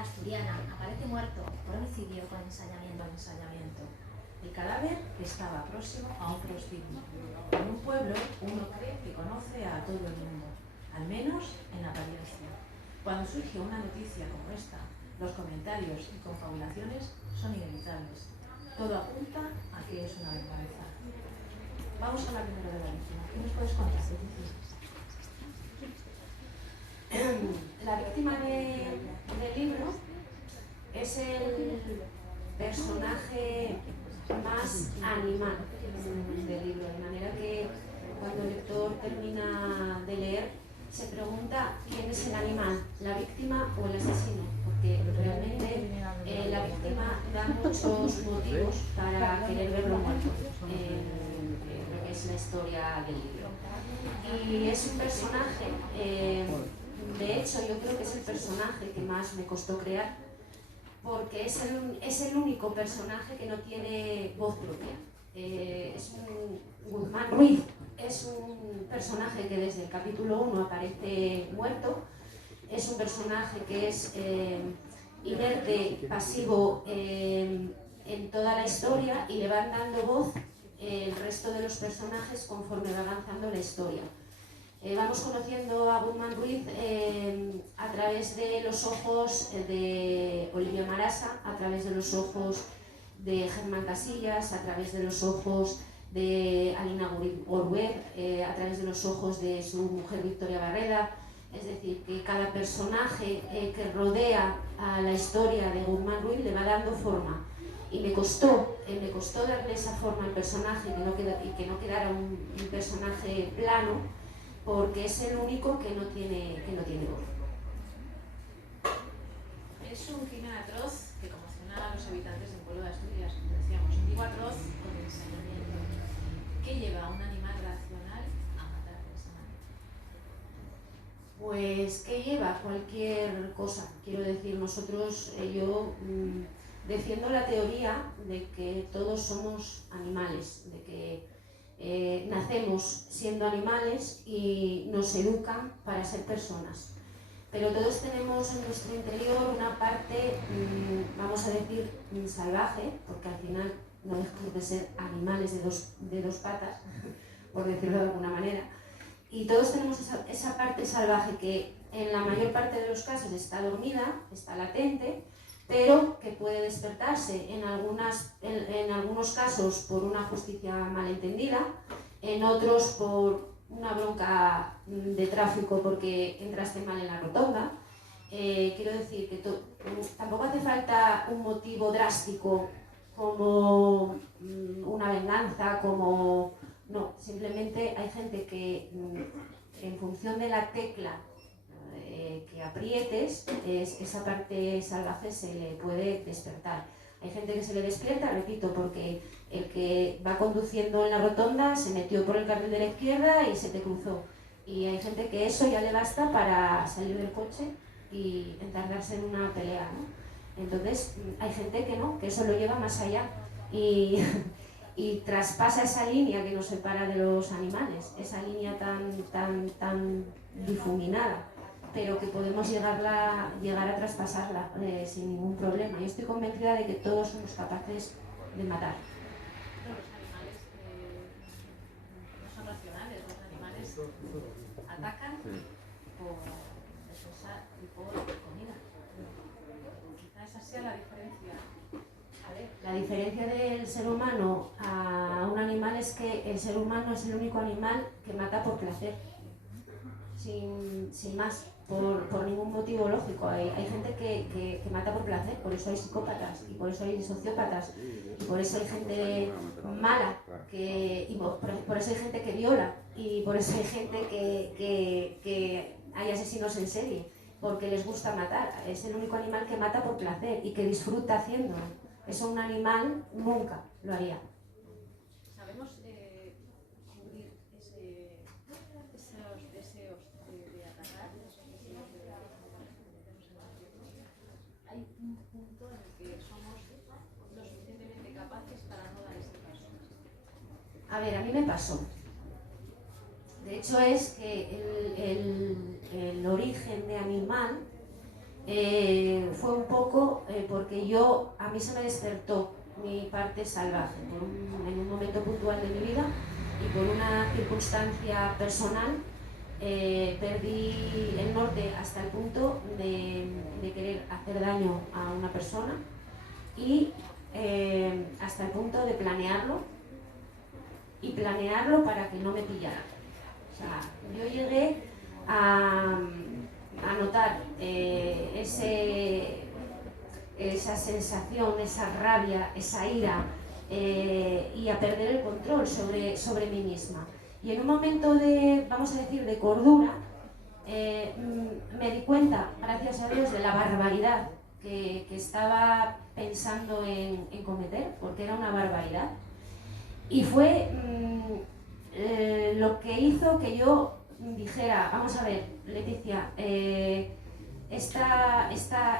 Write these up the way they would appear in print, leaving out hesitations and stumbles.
localidad asturiana aparece muerto por homicidio con ensañamiento. El cadáver estaba próximo a un prostíbulo. En un pueblo uno cree que conoce a todo el mundo, al menos en apariencia. Cuando surge una noticia como esta, los comentarios y confabulaciones son inevitables. Todo apunta a que es una vergüenza. Vamos a hablar primero de la víctima. ¿Qué nos puedes contar? La víctima del libro es el personaje más animal del libro, de manera que cuando el lector termina de leer se pregunta quién es el animal, la víctima o el asesino, porque realmente la víctima da muchos motivos para querer verlo muerto, lo que es la historia del libro. Y es un personaje, de hecho yo creo que es el personaje que más me costó crear, porque es el único personaje que no tiene voz propia. Es un Guzmán Ruiz, es un personaje que desde el capítulo 1 aparece muerto, es un personaje que es inerte, pasivo en toda la historia, y le van dando voz el resto de los personajes conforme va avanzando la historia. Vamos conociendo a Guzmán Ruiz a través de los ojos de Olivia Marasa, a través de los ojos de Germán Casillas, a través de los ojos de Alina Orweb, a través de los ojos de su mujer Victoria Barreda. Es decir, que cada personaje que rodea a la historia de Guzmán Ruiz le va dando forma. Y me costó darle esa forma al personaje, que no quedara un personaje plano, porque es el único que no tiene voz. Es un crimen atroz que conmociona a los habitantes del pueblo de Asturias, como decíamos. Digo atroz con ensañamiento. ¿Qué lleva a un animal racional a matar de esa manera? Pues, ¿qué lleva? Cualquier cosa. Quiero decir, nosotros, yo defiendo la teoría de que todos somos animales, de que nacemos siendo animales y nos educan para ser personas. Pero todos tenemos en nuestro interior una parte, vamos a decir, salvaje, porque al final no dejamos de ser animales de dos patas, por decirlo de alguna manera. Y todos tenemos esa parte salvaje que en la mayor parte de los casos está dormida, está latente, pero que puede despertarse en algunos casos por una justicia malentendida, en otros por una bronca de tráfico porque entraste mal en la rotonda. Quiero decir que tampoco hace falta un motivo drástico como una venganza, no, simplemente hay gente que en función de la tecla que aprietes, esa parte salvaje se le puede despertar. Hay gente que se le despierta, repito, porque el que va conduciendo en la rotonda se metió por el carril de la izquierda y se te cruzó. Y hay gente que eso ya le basta para salir del coche y entardarse en una pelea, ¿no? Entonces hay gente que no, que eso lo lleva más allá y traspasa esa línea que nos separa de los animales, esa línea tan difuminada, pero que podemos llegar a traspasarla sin ningún problema. Yo estoy convencida de que todos somos capaces de matar. Pero los animales no son racionales, los animales atacan por defensa y por comida. Quizá esa sea la diferencia. A ver, la diferencia del ser humano a un animal es que el ser humano es el único animal que mata por placer, sin más, por ningún motivo lógico. Hay gente que mata por placer, por eso hay psicópatas y por eso hay sociópatas y por eso hay gente mala, y por eso hay gente que viola y por eso hay gente que hay asesinos en serie, porque les gusta matar. Es el único animal que mata por placer y que disfruta haciéndolo. Eso un animal nunca lo haría. ¿Sabemos cubrir esos deseos de atacar, esos deseos de meternos en la vida? Hay un punto en el que somos lo suficientemente capaces para no dar ese paso. A ver, a mí me pasó. De hecho es que el origen de animal fue un poco porque a mí se me despertó mi parte salvaje en un momento puntual de mi vida, y por una circunstancia personal perdí el norte hasta el punto de querer hacer daño a una persona, y hasta el punto de planearlo para que no me pillara. O sea, yo llegué a notar esa sensación, esa rabia, esa ira, y a perder el control sobre mí misma. Y en un momento vamos a decir, de cordura, me di cuenta, gracias a Dios, de la barbaridad que estaba pensando en cometer, porque era una barbaridad. Y fue lo que hizo que yo dijera, vamos a ver, Leticia, esta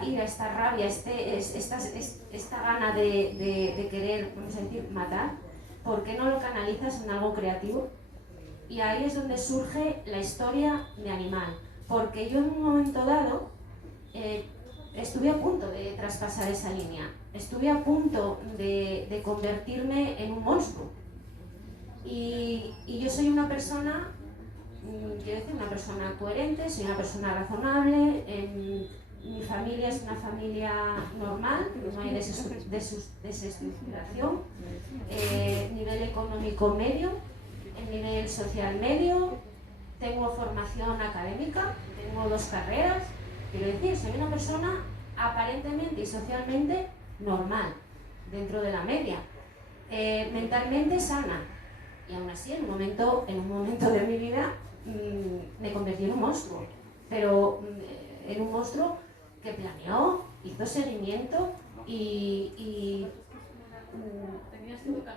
ira, esta rabia, esta gana de querer, vamos a decir, matar, ¿por qué no lo canalizas en algo creativo? Y ahí es donde surge la historia de Animal, porque yo en un momento dado estuve a punto de traspasar esa línea, estuve a punto de convertirme en un monstruo. Y yo soy una persona, quiero decir, una persona coherente, soy una persona razonable, mi familia es una familia normal, no hay desestructuración, nivel económico medio, el nivel social medio, tengo formación académica, tengo 2 carreras, quiero decir, soy una persona aparentemente y socialmente normal, dentro de la media, mentalmente sana. Y aún así, en un momento de mi vida, me convertí en un monstruo. Pero en un monstruo que planeó, hizo seguimiento y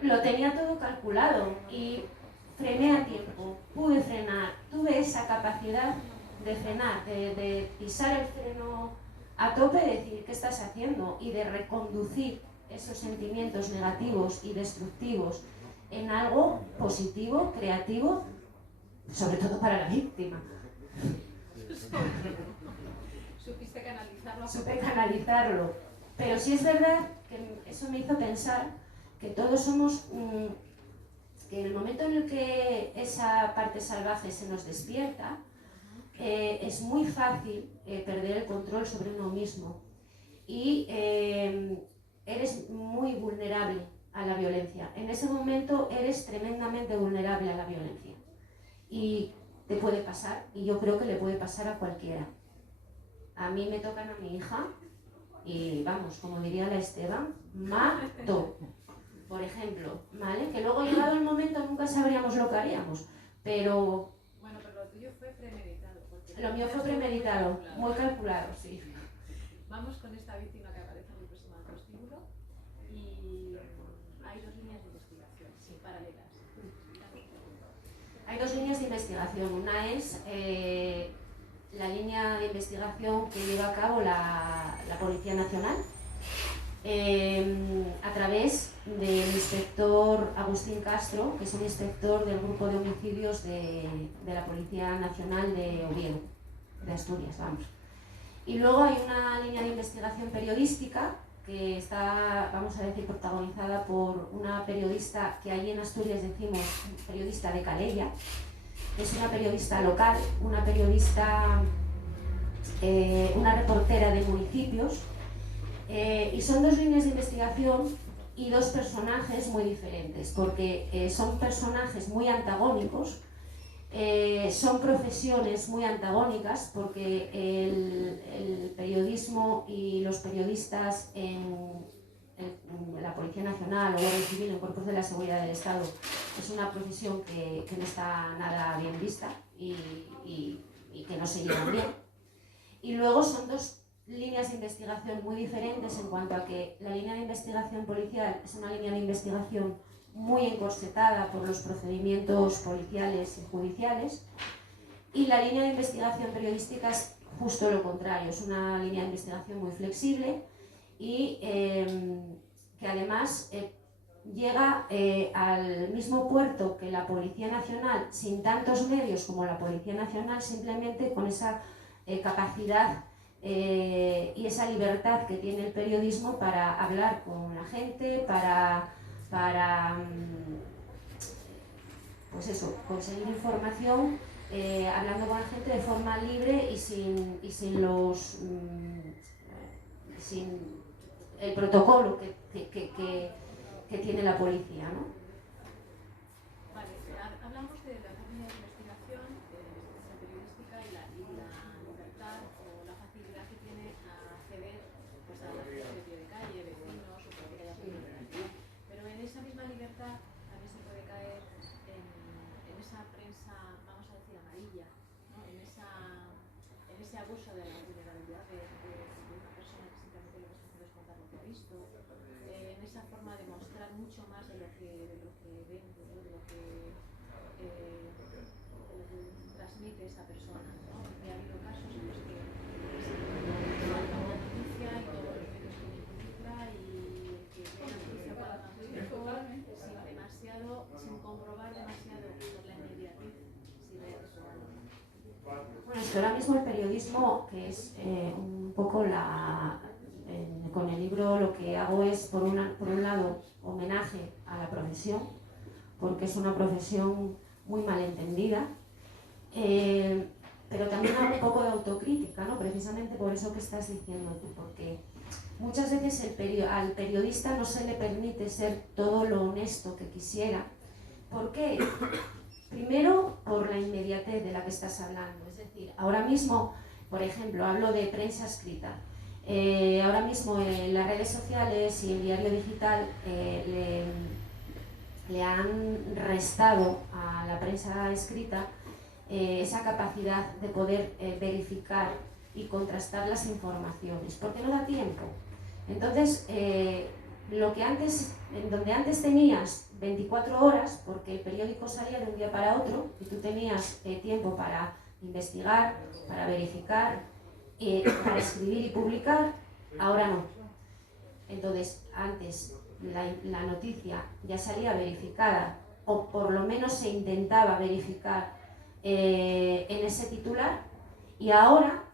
lo tenía todo calculado. Y frené a tiempo, pude frenar, tuve esa capacidad de frenar, de pisar el freno a tope, de decir, ¿qué estás haciendo? Y de reconducir esos sentimientos negativos y destructivos en algo positivo, creativo, sobre todo para la víctima. ¿Supiste canalizarlo? Supe canalizarlo. Pero sí es verdad que eso me hizo pensar que todos somos... que en el momento en el que esa parte salvaje se nos despierta, es muy fácil perder el control sobre uno mismo. Y eres muy vulnerable a la violencia. En ese momento eres tremendamente vulnerable a la violencia. Y te puede pasar, y yo creo que le puede pasar a cualquiera. A mí me tocan a mi hija, y vamos, como diría la Esteban, mato, por ejemplo, ¿vale? Que luego, llegado el momento, nunca sabríamos lo que haríamos, pero... Bueno, pero lo tuyo fue premeditado. Lo mío fue premeditado, muy calculado, sí. Vamos con esta víctima que aparece en el próximo prostíbulo, y hay 2 líneas de investigación paralelas. Hay 2 líneas de investigación. Una es la línea de investigación que lleva a cabo la Policía Nacional a través del inspector Agustín Castro, que es un inspector del grupo de homicidios de la Policía Nacional de Oviedo, de Asturias, vamos. Y luego hay una línea de investigación periodística que está, vamos a decir, protagonizada por una periodista que allí en Asturias decimos periodista de Calella. Es una periodista local, una periodista, una reportera de municipios, y son 2 líneas de investigación y 2 personajes muy diferentes, porque son personajes muy antagónicos, son profesiones muy antagónicas, porque el periodismo y los periodistas en la Policía Nacional o Guardia Civil, en cuerpos de la seguridad del Estado, es una profesión que no está nada bien vista y que no se llevan bien. Y luego son 2 líneas de investigación muy diferentes, en cuanto a que la línea de investigación policial es una línea de investigación muy encorsetada por los procedimientos policiales y judiciales, y la línea de investigación periodística es justo lo contrario, es una línea de investigación muy flexible y que además llega al mismo puerto que la Policía Nacional, sin tantos medios como la Policía Nacional, simplemente con esa capacidad y esa libertad que tiene el periodismo para hablar con la gente, para pues eso, conseguir información hablando con la gente de forma libre y sin el protocolo que tiene la policía, ¿no? Vale, hablamos de la línea de investigación, la periodística y la libertad o la facilidad que tiene a acceder pues, a la gente de pie de calle, vecinos o cualquier haya. Pero en esa misma libertad también se puede caer en esa prensa, vamos a decir, amarilla, ¿no? en ese abuso de la vulnerabilidad de una persona que simplemente lo que está haciendo es contar lo que ha visto, en esa forma de mostrar mucho más de lo que ven, de lo que transmite esa persona, ¿no? Y ha habido casos en los que se salta una noticia y todos los medios tienen que cifra y el que ve la noticia para sin comprobar demasiado por la inmediatez, si ve eso o no. Bueno, es que ahora mismo el periodismo, que es un poco con el libro lo que hago es, por un lado, homenaje a la profesión, porque es una profesión muy malentendida, pero también hago un poco de autocrítica, ¿no? Precisamente por eso que estás diciendo tú, porque muchas veces al periodista no se le permite ser todo lo honesto que quisiera. ¿Por qué? Primero, por la inmediatez de la que estás hablando. Es decir, ahora mismo, por ejemplo, hablo de prensa escrita. Ahora mismo en las redes sociales y el diario digital le han restado a la prensa escrita esa capacidad de poder verificar y contrastar las informaciones, porque no da tiempo. Entonces, donde antes tenías 24 horas, porque el periódico salía de un día para otro, y tú tenías tiempo para investigar, para verificar, para escribir y publicar, ahora no. Entonces, antes la noticia ya salía verificada, o por lo menos se intentaba verificar en ese titular, y ahora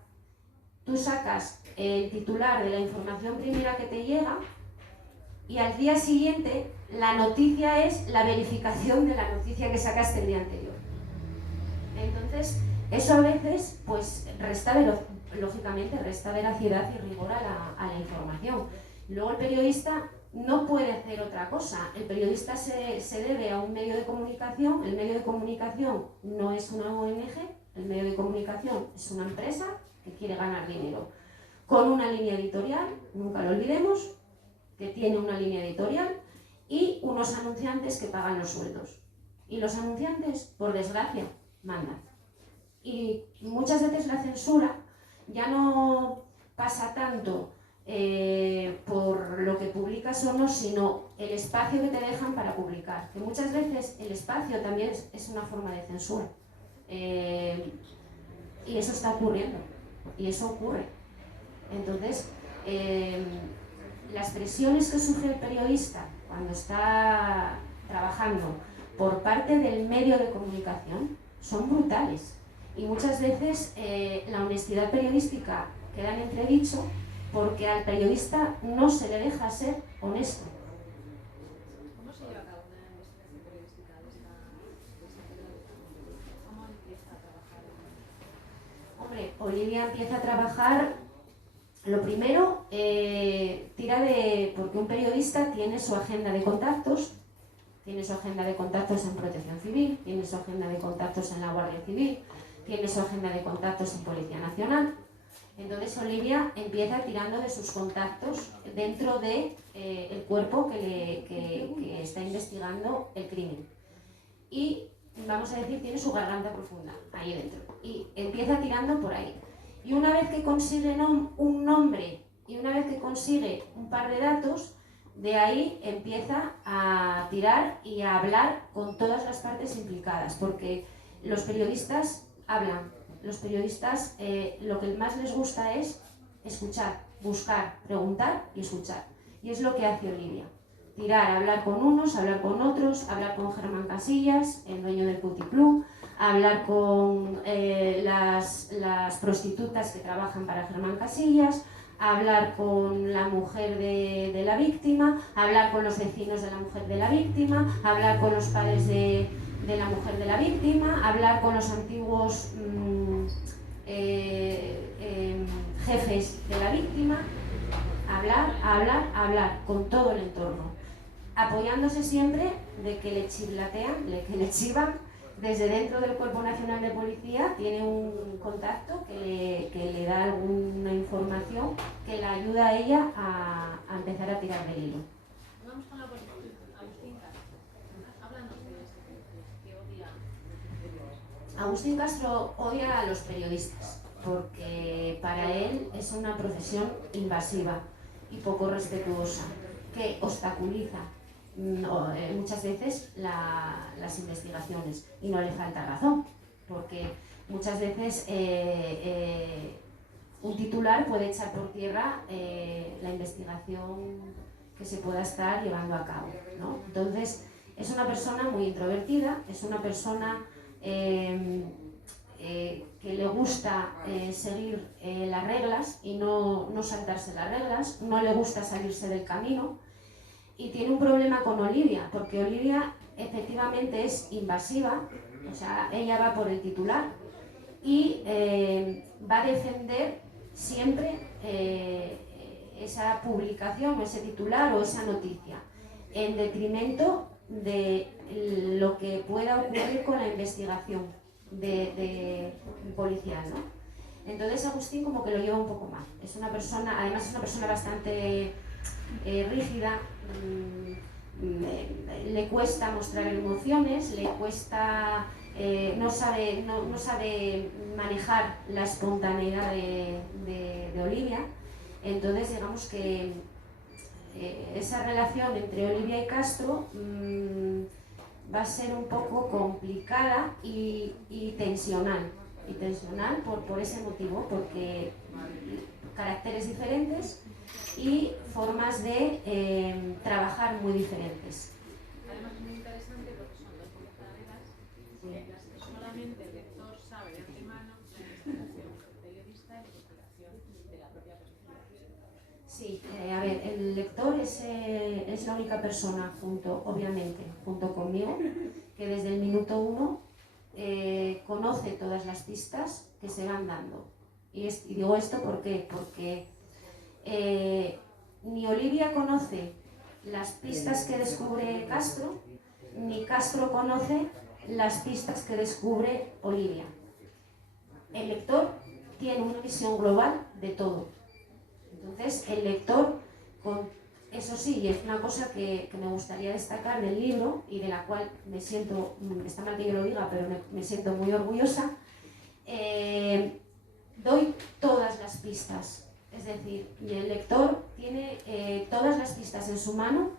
tú sacas el titular de la información primera que te llega y al día siguiente la noticia es la verificación de la noticia que sacaste el día anterior. Entonces, eso a veces pues lógicamente resta veracidad y rigor a la información. Luego el periodista no puede hacer otra cosa. El periodista se debe a un medio de comunicación. El medio de comunicación no es una ONG, el medio de comunicación es una empresa que quiere ganar dinero. Con una línea editorial, nunca lo olvidemos, que tiene una línea editorial y unos anunciantes que pagan los sueldos. Y los anunciantes, por desgracia, mandan. Y muchas veces la censura ya no pasa tanto por lo que publicas o no, sino el espacio que te dejan para publicar. Que muchas veces el espacio también es una forma de censura. Y eso está ocurriendo. Y eso ocurre. Entonces, las presiones que sufre el periodista cuando está trabajando por parte del medio de comunicación son brutales. Y muchas veces la honestidad periodística queda en entredicho porque al periodista no se le deja ser honesto. ¿Cómo se lleva a cabo una investigación periodística de esta periodista? ¿Cómo empieza a trabajar? Hombre, Olivia empieza a trabajar, lo primero, porque un periodista tiene su agenda de contactos, tiene su agenda de contactos en Protección Civil, tiene su agenda de contactos en la Guardia Civil, tiene su agenda de contactos en Policía Nacional. Entonces Olivia empieza tirando de sus contactos dentro del cuerpo que está investigando el crimen. Y, vamos a decir, tiene su garganta profunda ahí dentro. Y empieza tirando por ahí. Y una vez que consigue un nombre y una vez que consigue un par de datos, de ahí empieza a tirar y a hablar con todas las partes implicadas, porque los periodistas hablan. Los periodistas lo que más les gusta es escuchar, buscar, preguntar y escuchar. Y es lo que hace Olivia. Tirar, hablar con unos, hablar con otros, hablar con Germán Casillas, el dueño del Puticlub, hablar con las prostitutas que trabajan para Germán Casillas, hablar con la mujer de la víctima, hablar con los vecinos de la mujer de la víctima, hablar con los padres de la mujer de la víctima, hablar con los antiguos jefes de la víctima, hablar con todo el entorno, apoyándose siempre de que le chivlatean, que le chivan desde dentro del Cuerpo Nacional de Policía, tiene un contacto que le da alguna información que la ayuda a ella a empezar a tirar del hilo. Vamos con la policía. Agustín Castro, háblanos de este que odia a los periodistas. Agustín Castro odia a los periodistas porque para él es una profesión invasiva y poco respetuosa, que obstaculiza muchas veces las investigaciones, y no le falta razón, porque muchas veces un titular puede echar por tierra la investigación que se pueda estar llevando a cabo, ¿no? Entonces es una persona muy introvertida, es una persona que le gusta seguir las reglas y no saltarse las reglas, no le gusta salirse del camino, y tiene un problema con Olivia, porque Olivia efectivamente es invasiva, o sea, ella va por el titular y va a defender siempre esa publicación o ese titular o esa noticia, en detrimento de lo que pueda ocurrir con la investigación de policial, ¿no? Entonces Agustín como que lo lleva un poco mal. Es una persona, además es una persona bastante rígida, le cuesta mostrar emociones, le cuesta, no sabe manejar la espontaneidad de Olivia. Entonces digamos que esa relación entre Olivia y Castro va a ser un poco complicada y tensional por ese motivo, porque caracteres diferentes y formas de trabajar muy diferentes. Además es muy interesante porque son dos carreras en las que solamente el lector sabe de antemano la investigación del periodista y la investigación de la propia perspectiva. Sí, a ver, el lector es la única persona, obviamente, junto conmigo, que desde el minuto 1 conoce todas las pistas que se van dando. Y digo esto porque ni Olivia conoce las pistas que descubre Castro, ni Castro conoce las pistas que descubre Olivia. El lector tiene una visión global de todo. Entonces, el lector, eso sí, y es una cosa que me gustaría destacar del libro y de la cual me siento, está mal que yo lo diga, pero me siento muy orgullosa, doy todas las pistas. Es decir, el lector tiene todas las pistas en su mano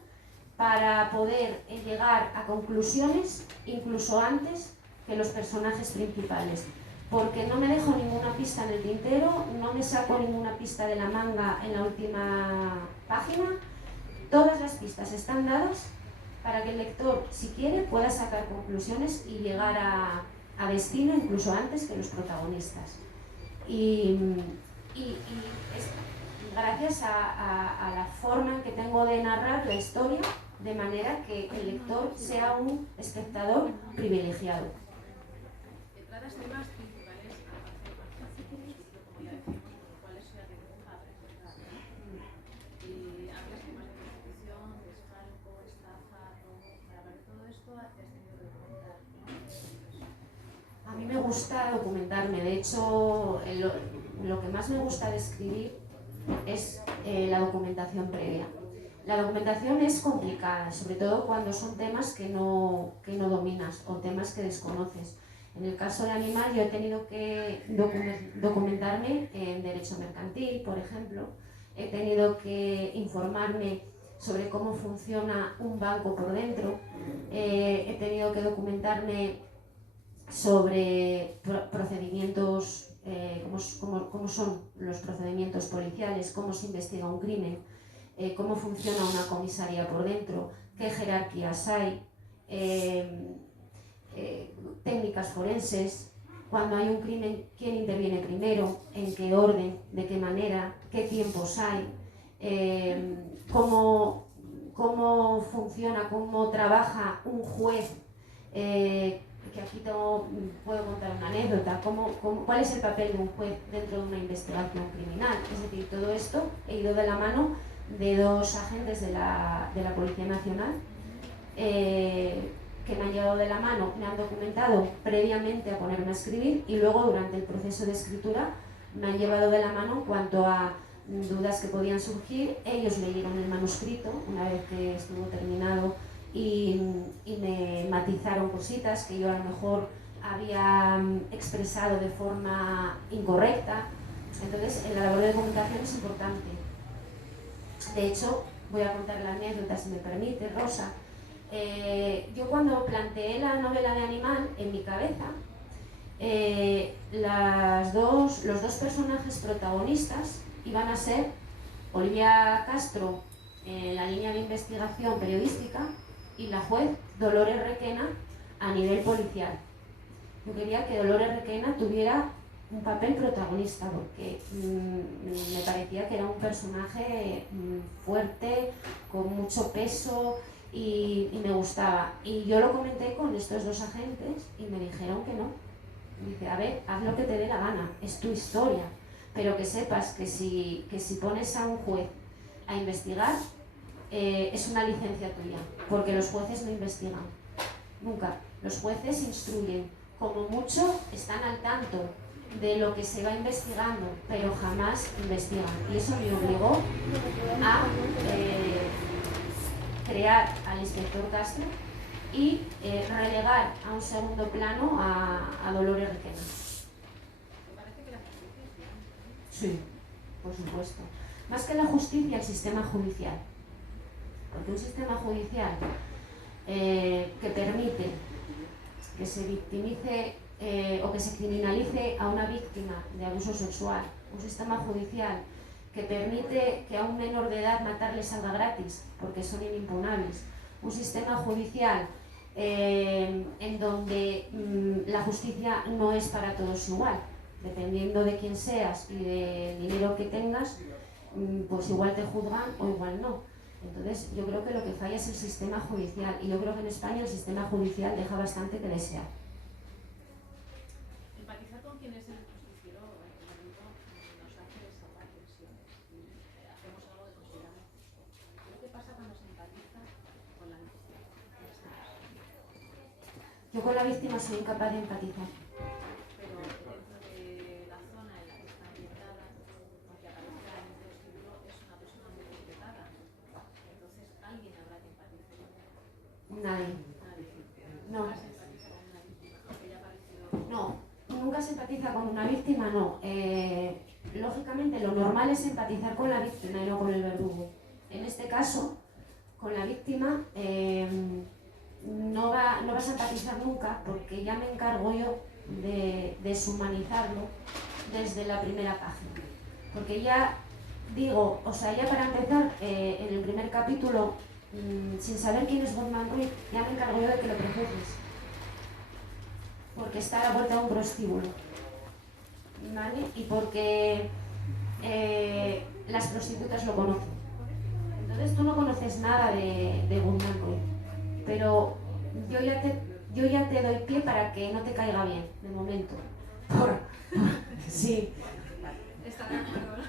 para poder llegar a conclusiones incluso antes que los personajes principales, porque no me dejo ninguna pista en el tintero, no me saco ninguna pista de la manga en la última página. Todas las pistas están dadas para que el lector, si quiere, pueda sacar conclusiones y llegar a destino incluso antes que los protagonistas. Y es gracias a la forma en que tengo de narrar la historia, de manera que el lector sea un espectador privilegiado. Tratas temas principales, como ya decíamos, con los cuales se dibuja a presentar. Y hablas temas de prostitución, desfalco, estafa, robo. Para hablar de todo esto has tenido que documentar, ¿no? A mí me gusta documentarme. De hecho, lo que más me gusta de escribir es la documentación previa. La documentación es complicada, sobre todo cuando son temas que no dominas o temas que desconoces. En el caso de Animal yo he tenido que documentarme en derecho mercantil, por ejemplo. He tenido que informarme sobre cómo funciona un banco por dentro. He tenido que documentarme sobre procedimientos, cómo son los procedimientos policiales, cómo se investiga un crimen, cómo funciona una comisaría por dentro, qué jerarquías hay, técnicas forenses, cuando hay un crimen, quién interviene primero, en qué orden, de qué manera, qué tiempos hay, cómo funciona, cómo trabaja un juez, que aquí puedo contar una anécdota, cuál es el papel de un juez dentro de una investigación criminal. Es decir, todo esto he ido de la mano de dos agentes de la Policía Nacional, que me han llevado de la mano, me han documentado previamente a ponerme a escribir y luego durante el proceso de escritura me han llevado de la mano en cuanto a dudas que podían surgir. Ellos leyeron el manuscrito una vez que estuvo terminado y me matizaron cositas que yo a lo mejor había expresado de forma incorrecta. Entonces, la labor de documentación es importante. De hecho, voy a contar la anécdota, si me permite, Rosa. Yo cuando planteé la novela de Animal en mi cabeza, los dos personajes protagonistas iban a ser Olivia Castro en la línea de investigación periodística y la juez Dolores Requena a nivel policial. Yo quería que Dolores Requena tuviera un papel protagonista porque me parecía que era un personaje fuerte, con mucho peso y me gustaba. Y yo lo comenté con estos dos agentes y me dijeron que no. Me dice, a ver, haz lo que te dé la gana, es tu historia, pero que sepas que si pones a un juez a investigar, es una licencia tuya, porque los jueces no investigan, nunca. Los jueces instruyen, como mucho están al tanto de lo que se va investigando, pero jamás investigan. Y eso me obligó a crear al inspector Castro y relegar a un segundo plano a Dolores Requena. ¿Te parece que la justicia es bien? Sí, por supuesto. Más que la justicia, el sistema judicial. Porque un sistema judicial que permite que se victimice o que se criminalice a una víctima de abuso sexual, un sistema judicial que permite que a un menor de edad matarle salga gratis porque son inimpugnables, un sistema judicial en donde la justicia no es para todos igual, dependiendo de quién seas y del dinero que tengas, pues igual te juzgan o igual no. Entonces yo creo que lo que falla es el sistema judicial y yo creo que en España el sistema judicial deja bastante que desear. Empatizar con quien es el justiciero en el momento nos hace salvar tensiones y hacemos algo de consideramos justo. Pero ¿qué pasa cuando se empatiza con la víctima? Yo con la víctima soy incapaz de empatizar. Pero dentro de la zona en la que está ambientada, aunque aparezca en el prostíbulo, es una persona muy respetada. Entonces alguien habrá que empatizar con ella. Nadie. No. Nunca se empatiza con una víctima, aunque haya aparecido. No, nunca se empatiza con una víctima, no. Lógicamente lo normal es empatizar con la víctima y no con el verdugo. En este caso, con la víctima no vas a empatizar nunca porque ya me encargo yo de deshumanizarlo desde la primera página. Porque ya digo, o sea, ya para empezar, en el primer capítulo, sin saber quién es Guzmán Ruiz, ya me encargo yo de que lo prejuzgues. Porque está a la puerta de un prostíbulo, ¿vale? Y porque las prostitutas lo conocen. Entonces tú no conoces nada de Guzmán Ruiz, pero yo ya te doy pie para que no te caiga bien, de momento. Sí. Está de acuerdo, ¿no?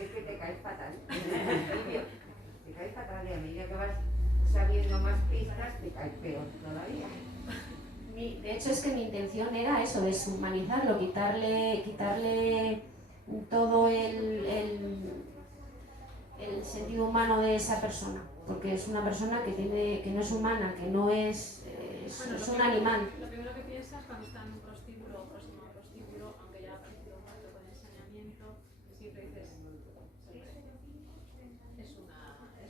Es que te caes fatal. Te caes fatal y a medida que vas sabiendo más pistas te caes peor todavía. De hecho es que mi intención era eso, deshumanizarlo, quitarle todo el sentido humano de esa persona, porque es una persona que no es humana, que no es, Bueno, es un animal. Lo primero que piensas cuando está en un prostíbulo o próximo a un prostíbulo, aunque ya ha aparecido muerto con ensañamiento, siempre dices, es una ajuste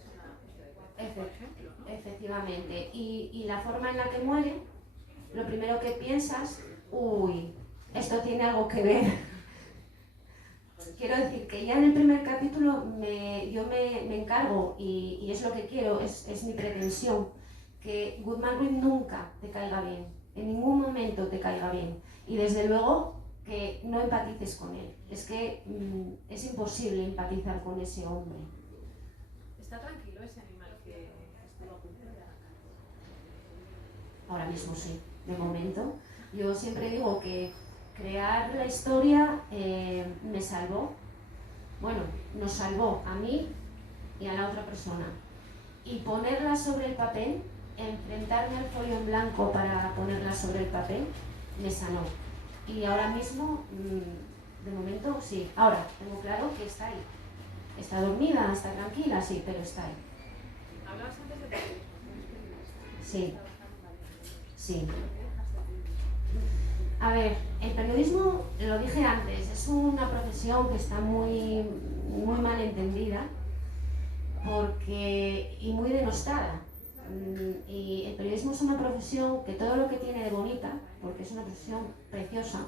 de cuentas, por ejemplo, ¿no? Efectivamente, y la forma en la que muere, lo primero que piensas, uy, esto tiene algo que ver. Quiero decir que ya en el primer capítulo yo me encargo, y es lo que quiero, es mi pretensión, que Guzmán Ruiz nunca te caiga bien, en ningún momento te caiga bien. Y desde luego que no empatices con él. Es que es imposible empatizar con ese hombre. ¿Está tranquilo ese animal que estuvo a punto de arrancar? Ahora mismo sí, de momento. Yo siempre digo que crear la historia me salvó. Bueno, nos salvó a mí y a la otra persona. Y ponerla sobre el papel, enfrentarme al folio en blanco para ponerla sobre el papel, me sanó. Y ahora mismo, de momento, sí. Ahora, tengo claro que está ahí. Está dormida, está tranquila, sí, pero está ahí. Hablabas antes de periodismo, ¿no es periodista? Sí. Sí. ¿Por qué dejaste el periodismo? A ver, el periodismo, lo dije antes, es una profesión que está muy mal entendida y muy denostada. Y el periodismo es una profesión que todo lo que tiene de bonita, porque es una profesión preciosa,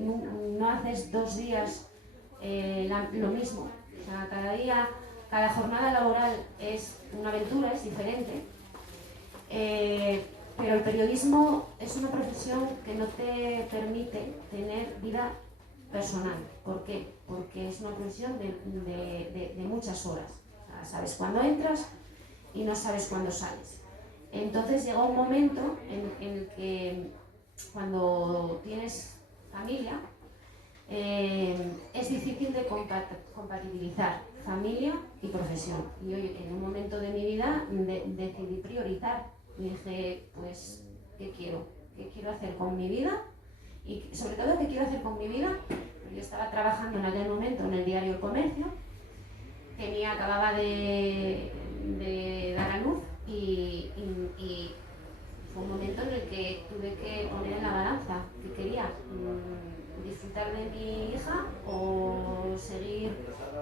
no haces 2 días lo mismo. O sea, cada día, cada jornada laboral es una aventura, es diferente. Pero el periodismo es una profesión que no te permite tener vida personal. ¿Por qué? Porque es una profesión de muchas horas. O sea, sabes cuándo entras y no sabes cuándo sales. Entonces llega un momento en el que cuando tienes familia es difícil de compatibilizar familia y profesión. Y yo en un momento de mi vida decidí priorizar. Y dije, pues, ¿qué quiero? ¿Qué quiero hacer con mi vida? Y sobre todo, ¿qué quiero hacer con mi vida? Yo estaba trabajando en aquel momento en el diario El Comercio, acababa de dar a luz y fue un momento en el que tuve que poner en la balanza qué quería, disfrutar de mi hija o seguir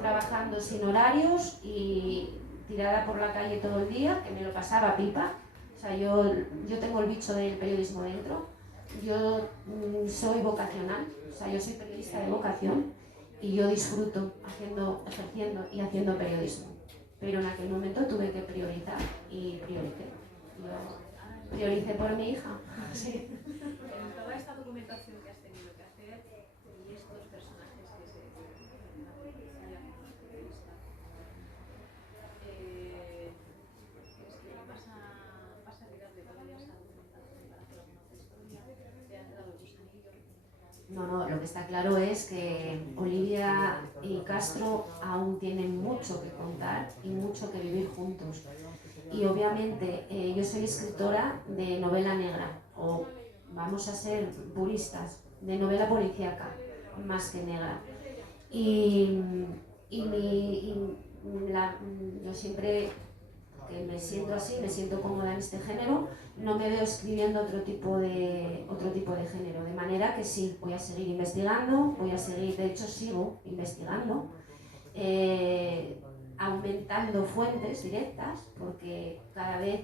trabajando sin horarios y tirada por la calle todo el día, que me lo pasaba pipa. O sea, yo tengo el bicho del periodismo dentro, yo soy vocacional, o sea, yo soy periodista de vocación y yo disfruto ejerciendo y haciendo periodismo. Pero en aquel momento tuve que priorizar y prioricé. Yo prioricé por mi hija. Sí. En toda esta documentación que has tenido que hacer y estos personajes que se en la policía, en los periodistas, ¿crees que vas a tirar de toda esta documentación para hacer alguna otra historia? ¿Te ha entrado el gusanillo? No, lo que está claro es que Olivia y Castro aún tienen mucho que contar y mucho que vivir juntos. Y obviamente yo soy escritora de novela negra, o vamos a ser puristas, de novela policíaca, más que negra. Yo siempre que me siento así, me siento cómoda en este género, no me veo escribiendo otro tipo de género, de manera que sí, voy a seguir investigando, de hecho sigo investigando, aumentando fuentes directas, porque cada vez,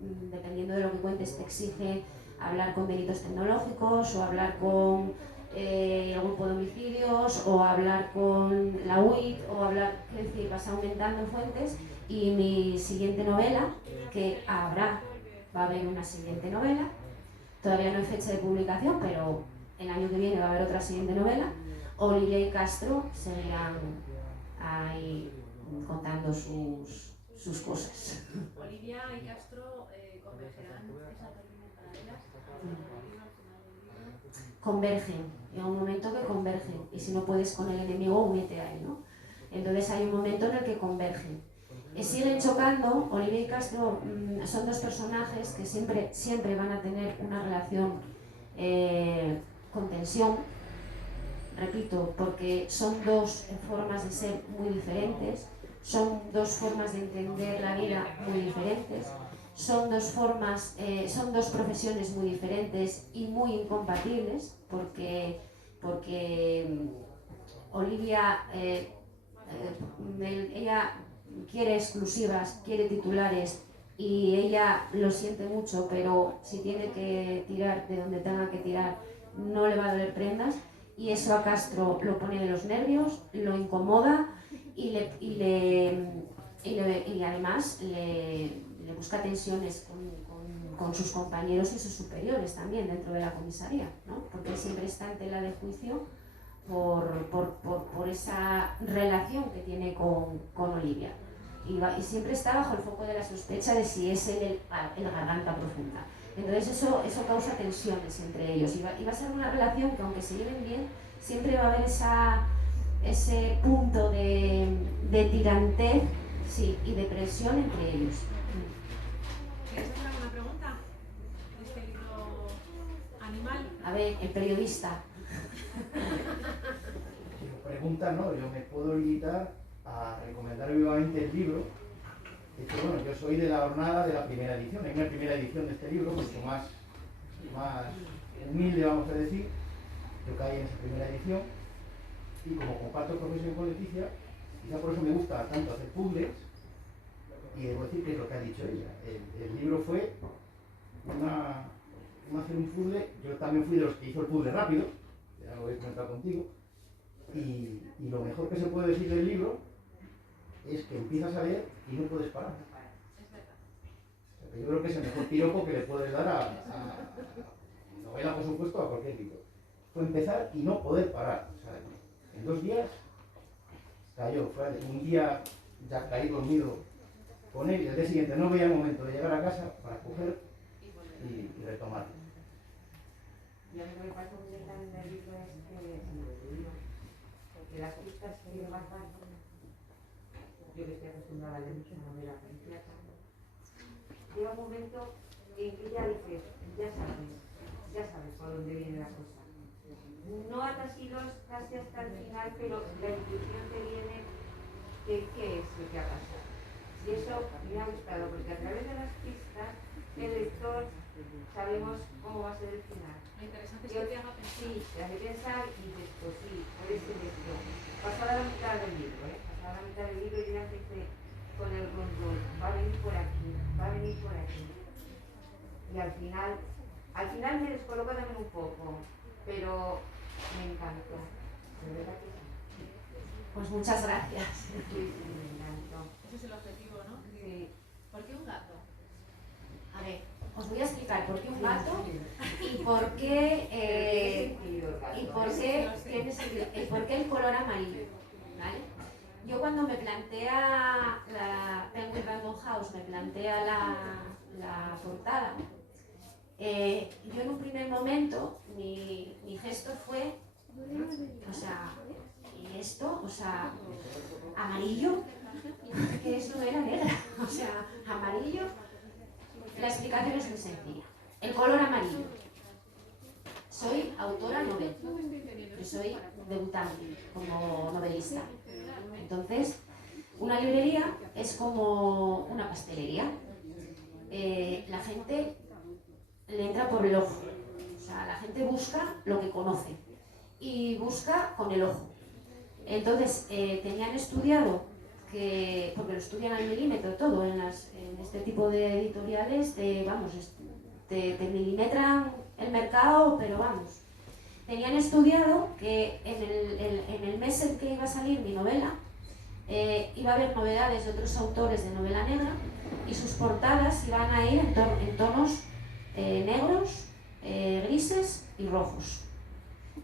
dependiendo de lo que cuentes, te exige hablar con delitos tecnológicos o hablar con el grupo de homicidios o hablar con la UIT es decir, vas aumentando fuentes. Y mi siguiente novela, va a haber una siguiente novela, todavía no hay fecha de publicación, pero el año que viene va a haber otra siguiente novela. Olivia y Castro seguirán ahí contando sus cosas. Olivia y Castro convergerán esas dos líneas paralelas al final del libro. Convergen, llega un momento que convergen, y si no puedes con el enemigo, únete a él, ¿no? Entonces hay un momento en el que convergen. Siguen chocando. Olivia y Castro son dos personajes que siempre van a tener una relación con tensión, repito, porque son dos formas de ser muy diferentes, son dos formas de entender la vida muy diferentes, son dos profesiones muy diferentes y muy incompatibles, porque Olivia, ella quiere exclusivas, quiere titulares y ella lo siente mucho, pero si tiene que tirar de donde tenga que tirar no le va a doler prendas, y eso a Castro lo pone de los nervios, lo incomoda y además le busca tensiones con sus compañeros y sus superiores también dentro de la comisaría, ¿no? Porque él siempre está en tela de juicio por esa relación que tiene con Olivia. Y siempre está bajo el foco de la sospecha de si es él el garganta profunda. Entonces eso causa tensiones entre ellos. Y va a ser una relación que, aunque se lleven bien, siempre va a haber ese punto de tirantez, sí, y de presión entre ellos. ¿Quieres hacer alguna pregunta de este libro Animal? A ver, el periodista. Pregunta, no, yo me puedo limitar a recomendar vivamente el libro. De hecho, bueno, yo soy de la jornada de la primera edición. Hay una primera edición de este libro, mucho más humilde, vamos a decir. Yo caí en esa primera edición y como comparto profesión con Leticia, quizá por eso me gusta tanto hacer puzzles. Y debo decir que es lo que ha dicho ella. El libro fue hacer un puzzle. Yo también fui de los que hizo el puzzle rápido, ya lo he comentado contigo. Y lo mejor que se puede decir del libro es que empiezas a leer y no puedes parar. Yo creo que es el mejor piropo que le puedes dar a novela, por supuesto, a cualquier libro. Fue empezar y no poder parar. O sea, en 2 días cayó. Fue un día ya caí dormido con él y al día siguiente no veía el momento de llegar a casa para coger y retomar. Y a mí me pasa muy bien también el libro que las pistas que vas dando, yo que estoy acostumbrada a leer mucha novela policíaca, llega un momento en que ya dices, ya sabes por dónde viene la cosa. No atas hilos casi hasta el final, pero la intuición te viene de qué es lo que ha pasado. Y eso me ha gustado, porque a través de las pistas, el lector sabemos cómo va a ser el final. Lo interesante es que te haga pensar. Sí, te hace pensar y dices, pues sí, puede ser esto. Pasada la mitad del libro, pasada la mitad del libro yo ya empecé con el ron, va a venir por aquí, va a venir por aquí. Y al final me descoloco también un poco, pero me encantó. De verdad que sí. Pues muchas gracias. Sí, me encantó. Ese es el objetivo, ¿no? Sí. ¿Por qué un gato? A ver, os voy a explicar por qué un gato y por qué tiene sentido, y por qué el color amarillo, ¿vale? Yo cuando me plantea Penguin Random House, me plantea la portada, yo en un primer momento mi gesto fue, o sea, ¿y esto? O sea, amarillo, que es novela negra, o sea, amarillo. La explicación es muy sencilla. El color amarillo. Soy autora novel. Yo soy debutante como novelista. Entonces, una librería es como una pastelería. La gente le entra por el ojo. O sea, la gente busca lo que conoce y busca con el ojo. Entonces, tenían estudiado porque lo estudian al milímetro todo en este tipo de editoriales, te milimetran el mercado, pero vamos. Tenían estudiado que en el mes en que iba a salir mi novela, iba a haber novedades de otros autores de novela negra y sus portadas iban a ir en tonos negros, grises y rojos.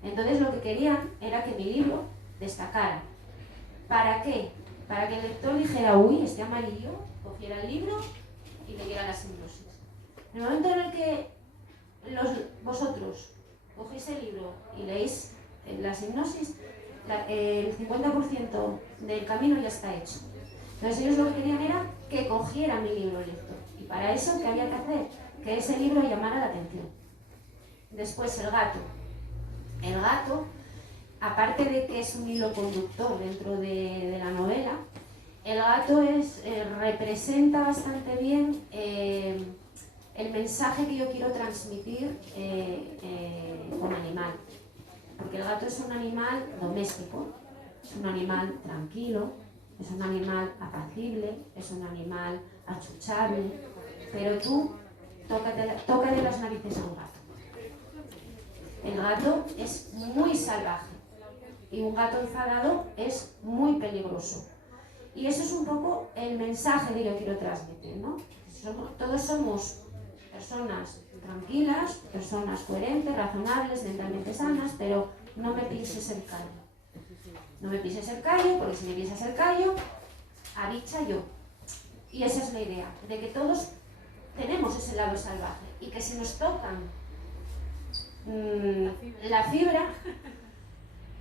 Entonces lo que querían era que mi libro destacara. ¿Para qué? Para que el lector dijera, uy, este amarillo, cogiera el libro y leyera la sinopsis. En el momento en el que vosotros cogéis el libro y leéis la sinopsis, el 50% del camino ya está hecho. Entonces ellos lo que querían era que cogiera mi libro el lector. Y para eso, ¿qué había que hacer? Que ese libro llamara la atención. Después el gato. El gato, aparte de que es un hilo conductor dentro de la novela, el gato representa bastante bien el mensaje que yo quiero transmitir con animal. Porque el gato es un animal doméstico, es un animal tranquilo, es un animal apacible, es un animal achuchable, pero tú tócale las narices a un gato. El gato es muy salvaje y un gato enfadado es muy peligroso. Y eso es un poco el mensaje que yo quiero transmitir, ¿no? Todos somos personas tranquilas, personas coherentes, razonables, mentalmente sanas, pero no me pises el callo. No me pises el callo, porque si me pisas el callo, a dicha yo. Y esa es la idea, de que todos tenemos ese lado salvaje y que si nos tocan la fibra,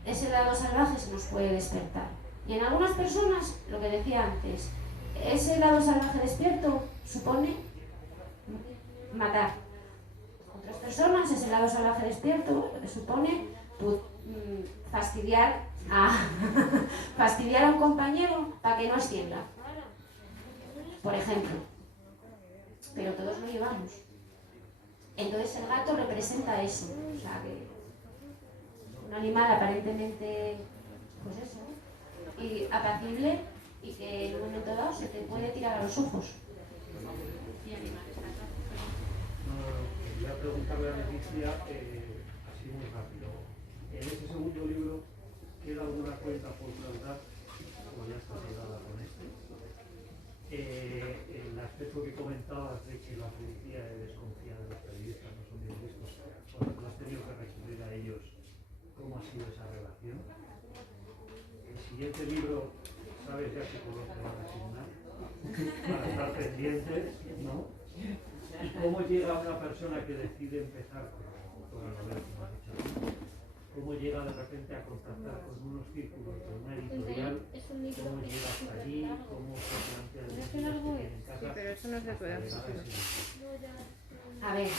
ese lado salvaje se nos puede despertar. Y en algunas personas, lo que decía antes, ese lado salvaje despierto supone matar. Otras personas, ese lado salvaje despierto supone fastidiar a un compañero para que no ascienda, por ejemplo. Pero todos lo llevamos. Entonces el gato representa eso, o sea, que un animal aparentemente, pues eso, y apacible, y que en un momento dado se te puede tirar a los ojos. Quería preguntarle a Leticia, así muy rápido, en ese segundo libro, ¿queda alguna cuenta por saldar? O ya está saldada con este. El aspecto que comentabas de que la policía desconfía de los periodistas, no son bien vistos, cuando tú has tenido que recurrir a ellos, ¿cómo ha sido esa relación? El siguiente libro, ¿sabes ya qué color te van a asignar? Para estar pendientes, ¿no? ¿Y cómo llega una persona que decide empezar con la novela, como has dicho? ¿Cómo llega de repente a contactar con unos círculos, con una editorial? ¿Cómo llega hasta allí? ¿Cómo se plantea el estudio en casa? Sí, pero eso no se puede hacer. A ver,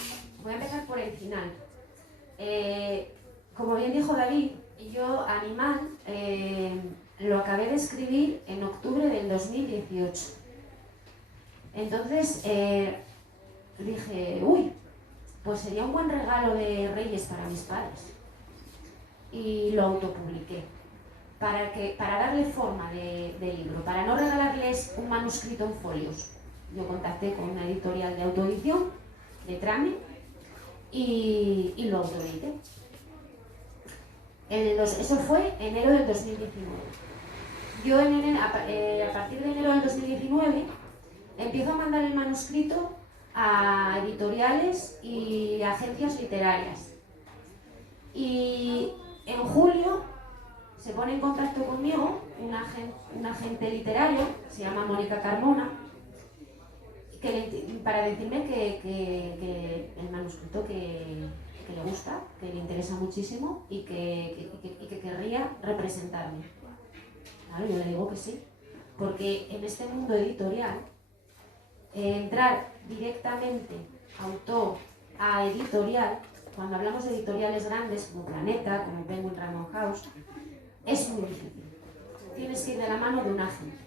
voy a empezar por el final. Como bien dijo David, yo Animal lo acabé de escribir en octubre del 2018. Entonces dije, uy, pues sería un buen regalo de Reyes para mis padres. Y lo autopubliqué para darle forma de libro, para no regalarles un manuscrito en folios. Yo contacté con una editorial de autoedición, de Trame, y lo autoedité. Eso fue enero del 2019. Yo a partir de enero del 2019 empiezo a mandar el manuscrito a editoriales y agencias literarias. Y en julio se pone en contacto conmigo un agente literario, se llama Mónica Carmona, para decirme que el manuscrito que le gusta, que le interesa muchísimo y que querría representarme. Claro, yo le digo que sí, porque en este mundo editorial, entrar directamente autor a editorial, cuando hablamos de editoriales grandes como Planeta, como Penguin Random House, es muy difícil. Tienes que ir de la mano de un agente.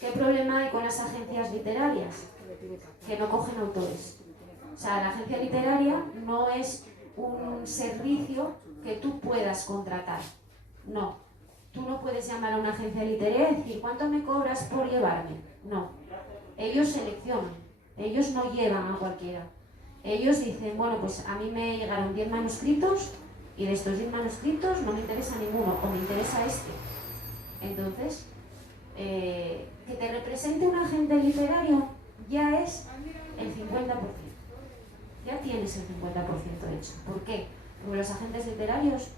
¿Qué problema hay con las agencias literarias? Que no cogen autores. O sea, la agencia literaria no es un servicio que tú puedas contratar. No. Tú no puedes llamar a una agencia literaria y decir, ¿cuánto me cobras por llevarme? No. Ellos seleccionan. Ellos no llevan a cualquiera. Ellos dicen, bueno, pues a mí me llegaron 10 manuscritos y de estos 10 manuscritos no me interesa ninguno, o me interesa este. Entonces, que te represente un agente literario ya es el 50%. Ya tienes el 50% hecho. ¿Por qué? Porque los agentes literarios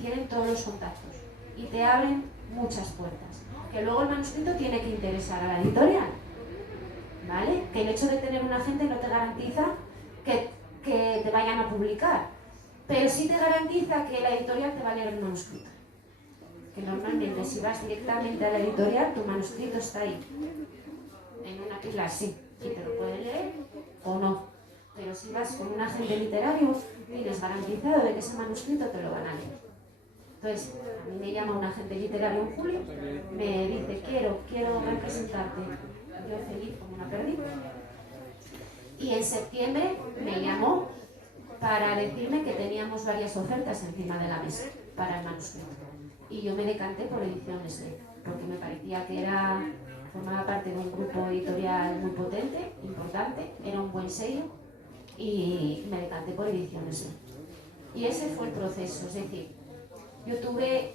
tienen todos los contactos y te abren muchas puertas. Que luego el manuscrito tiene que interesar a la editorial, ¿vale? Que el hecho de tener un agente no te garantiza que te vayan a publicar, pero sí te garantiza que la editorial te va a leer el manuscrito. Que normalmente si vas directamente a la editorial, tu manuscrito está ahí, en una pila así, y te lo pueden leer o no. Pero si vas con un agente literario, tienes garantizado de que ese manuscrito te lo van a leer. Entonces, a mí me llama un agente literario en julio, me dice, quiero representarte. Yo feliz como una perdiz. Y en septiembre me llamó para decirme que teníamos varias ofertas encima de la mesa para el manuscrito. Y yo me decanté por Ediciones D, porque me parecía que formaba parte de un grupo editorial muy potente, importante, era un buen sello, y me decanté por Ediciones D. Y ese fue el proceso, es decir, yo tuve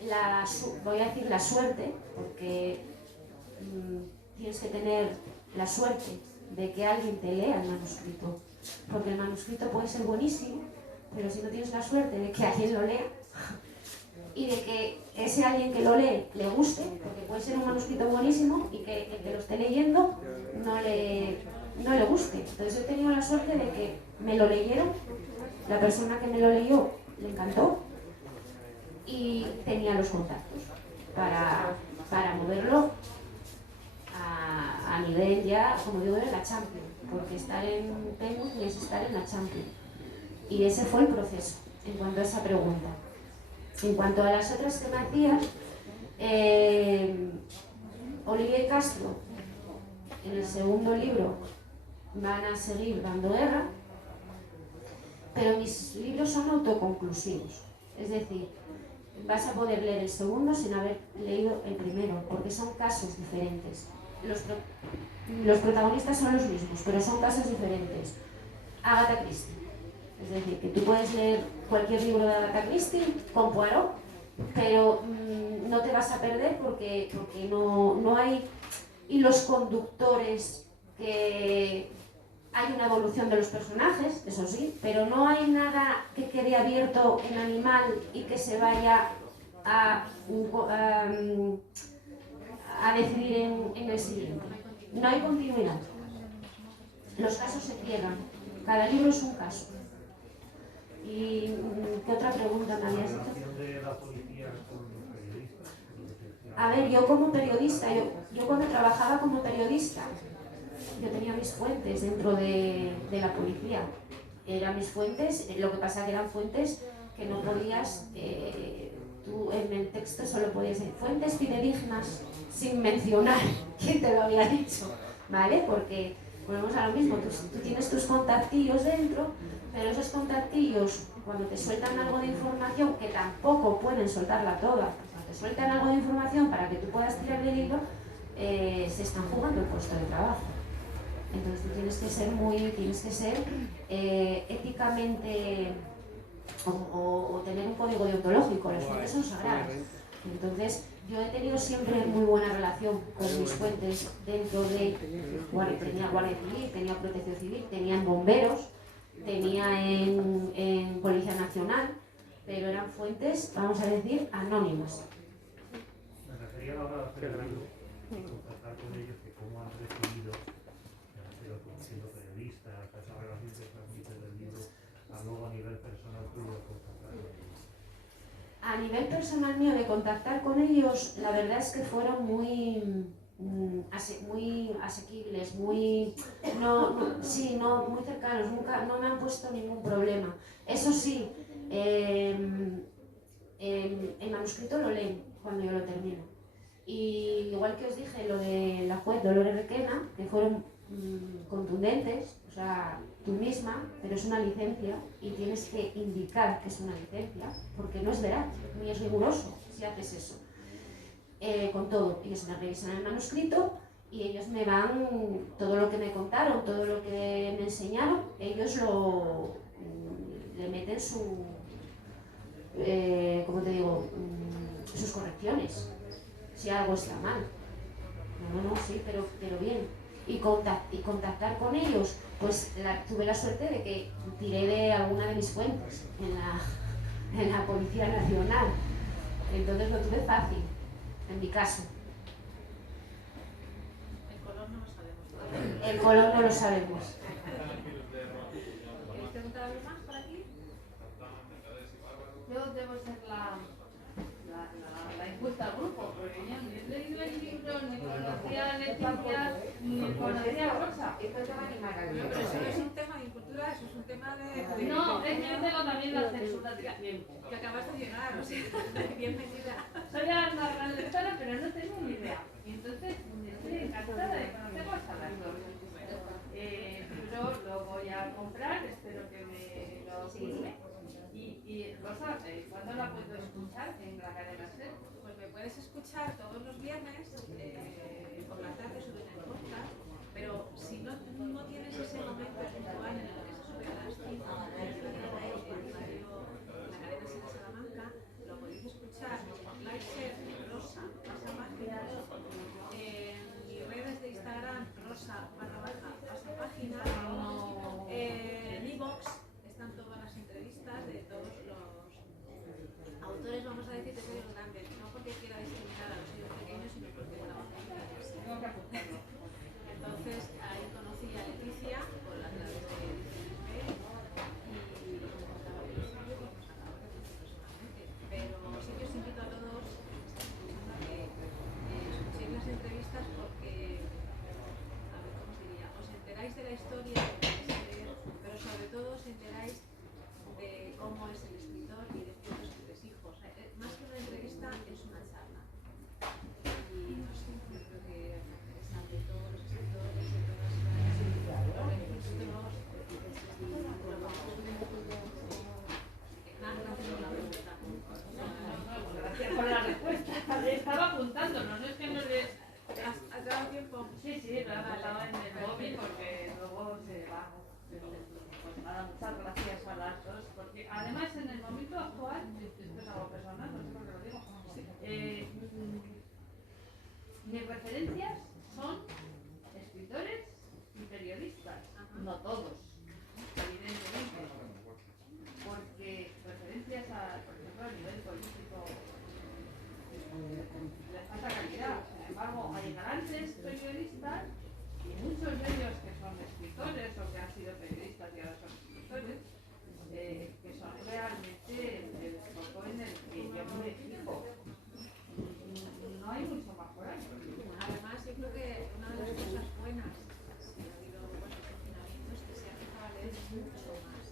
voy a decir la suerte, porque tienes que tener la suerte de que alguien te lea el manuscrito, porque el manuscrito puede ser buenísimo, pero si no tienes la suerte de que alguien lo lea y de que ese alguien que lo lee le guste, porque puede ser un manuscrito buenísimo y que el que lo esté leyendo no le guste. Entonces he tenido la suerte de que me lo leyeron, la persona que me lo leyó le encantó y tenía los contactos para moverlo a nivel ya, como digo, de la Champions, porque estar en Penguin es estar en la Champions. Y ese fue el proceso en cuanto a esa pregunta. En cuanto a las otras que me hacías, Olivier Castro, en el segundo libro, van a seguir dando guerra, pero mis libros son autoconclusivos. Es decir, vas a poder leer el segundo sin haber leído el primero, porque son casos diferentes. Los protagonistas son los mismos, pero son casos diferentes. Agatha Christie. Es decir, que tú puedes leer cualquier libro de Agatha Christie con Poirot, pero no te vas a perder porque no hay hilos conductores, que hay una evolución de los personajes, eso sí, pero no hay nada que quede abierto en Animal y que se vaya a decidir en el siguiente. No hay continuidad. Los casos se cierran. Cada libro es un caso. ¿Y qué otra pregunta me habías hecho? La relación de la policía con los periodistas. A ver, yo como periodista, yo cuando trabajaba como periodista, yo tenía mis fuentes dentro de la policía. Eran mis fuentes, lo que pasa que eran fuentes que no podías, tú en el texto solo podías decir fuentes fidedignas sin mencionar quién te lo había dicho, ¿vale? Porque volvemos a lo mismo, tú tienes tus contactillos dentro, pero esos contactillos, cuando te sueltan algo de información, que tampoco pueden soltarla toda, cuando te sueltan algo de información para que tú puedas tirar del hilo, se están jugando el puesto de trabajo. Entonces tú tienes que ser éticamente o tener un código deontológico, las fuentes son sagradas. Entonces yo he tenido siempre muy buena relación con mis fuentes dentro de, tenía Guardia Civil, tenía Protección Civil, tenía en bomberos, tenía en Policía Nacional, pero eran fuentes, vamos a decir, anónimas. Me refería ahora a hacer el libro y contactar con ellos, que cómo han recibido, pero siendo periodistas, esa relación que transmite del libro, a luego a nivel personal tuyo contactar con ellos. A nivel personal mío de contactar con ellos, la verdad es que fueron muy asequibles, muy cercanos, nunca no me han puesto ningún problema. Eso sí, el manuscrito lo leen cuando yo lo termino. Y igual que os dije lo de la juez Dolores Requena, que fueron contundentes, o sea, tú misma, pero es una licencia y tienes que indicar que es una licencia, porque no es veraz, ni es riguroso si haces eso. Con todo, ellos me revisan el manuscrito y ellos me van, todo lo que me contaron, todo lo que me enseñaron, ellos le meten sus correcciones, si algo está mal. No, sí, pero bien. Y contactar con ellos, pues tuve la suerte de que tiré de alguna de mis fuentes en la Policía Nacional. Entonces lo tuve fácil, en mi caso. El color no lo sabemos todavía. El color no lo sabemos. ¿Queréis preguntar algo más por aquí? Yo debo ser la impuesta al grupo, porque yo ni he leído el libro, ni conocía a Leticia, ni conocía a Rosa. Esto te va a animar a Pero eso no es un tema de incultura, eso es un tema de... No, es que yo tengo también la censura de tiempo. Que acabas de llegar, o sea, bienvenida. Soy la gran lectora, pero no tengo ni idea. Y entonces estoy encantada de conocer vuestra lectora. El libro lo voy a comprar, espero que me lo firme. Y Rosa, ¿cuándo la puedo escuchar en la cadena SER? Pues me puedes escuchar todos los viernes por la tarde suben el podcast, pero si no tienes ese momento puntual en el que se sube a las 5 en la cadena SER de Salamanca, lo podéis escuchar por Live Ser, Rosa, pasa mágica, en mis redes de Instagram, Rosa _pasa referencias son escritores y periodistas, no todos, evidentemente, porque referencias por ejemplo, a nivel político les falta calidad. Sin embargo, hay grandes periodistas y muchos de ellos que son escritores o que han sido periodistas y ahora son escritores, que son realmente el foco en el que yo me fijo. No hay mucho más por ahí. Además, yo creo que una de las cosas buenas que ha habido con el confinamiento es que se ha empezado a leer mucho más.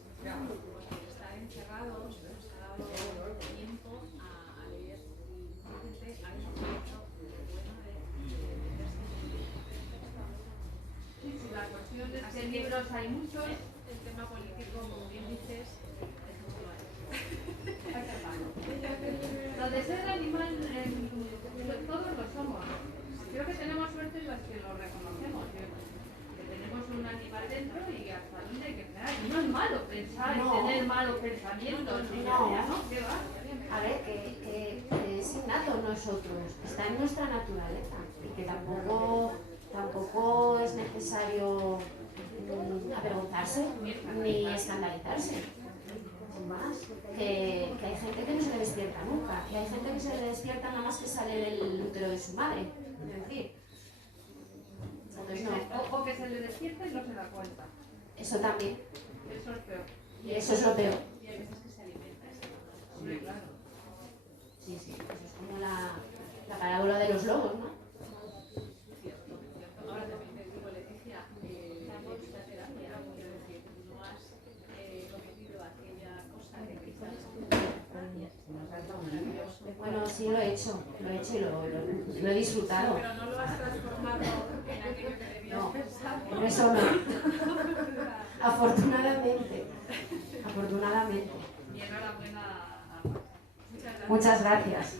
Porque estar encerrados nos ha dado tiempo a leer y mucha gente ha descubierto lo bueno de meterse en el texto. Sí, sí, la cuestión es que libros hay muchos. El tema político, como bien dices, es muy malo. Hay que hablarlo. Lo de ser animal, todos lo somos. Creo que tenemos suerte los que lo reconocemos, que tenemos un animal dentro y hasta dónde hay que frenar. Y no es malo pensar y tener malos pensamientos. No. ¿Qué va? A ver, que es innato en nosotros, está en nuestra naturaleza y que tampoco es necesario avergonzarse ni escandalizarse. Más, que hay gente que no se le despierta nunca y hay gente que se le despierta nada más que sale del útero de su madre. Es decir, entonces no. O que se le despierta y no se da cuenta. Eso también. Eso es peor. Y eso es lo peor. Y hay veces que se alimenta eso. Hombre, claro. Sí, eso es como la parábola de los lobos, ¿no? Cierto. Ahora también te digo, Leticia, la terapia, quiero decir, no has cometido aquella cosa de que estás maravilloso. Bueno, sí lo he hecho y lo he disfrutado. Pero no lo has transformado en aquello que debías No, pensar. en eso no. Afortunadamente. Y enhorabuena a Muchas gracias. Muchas gracias.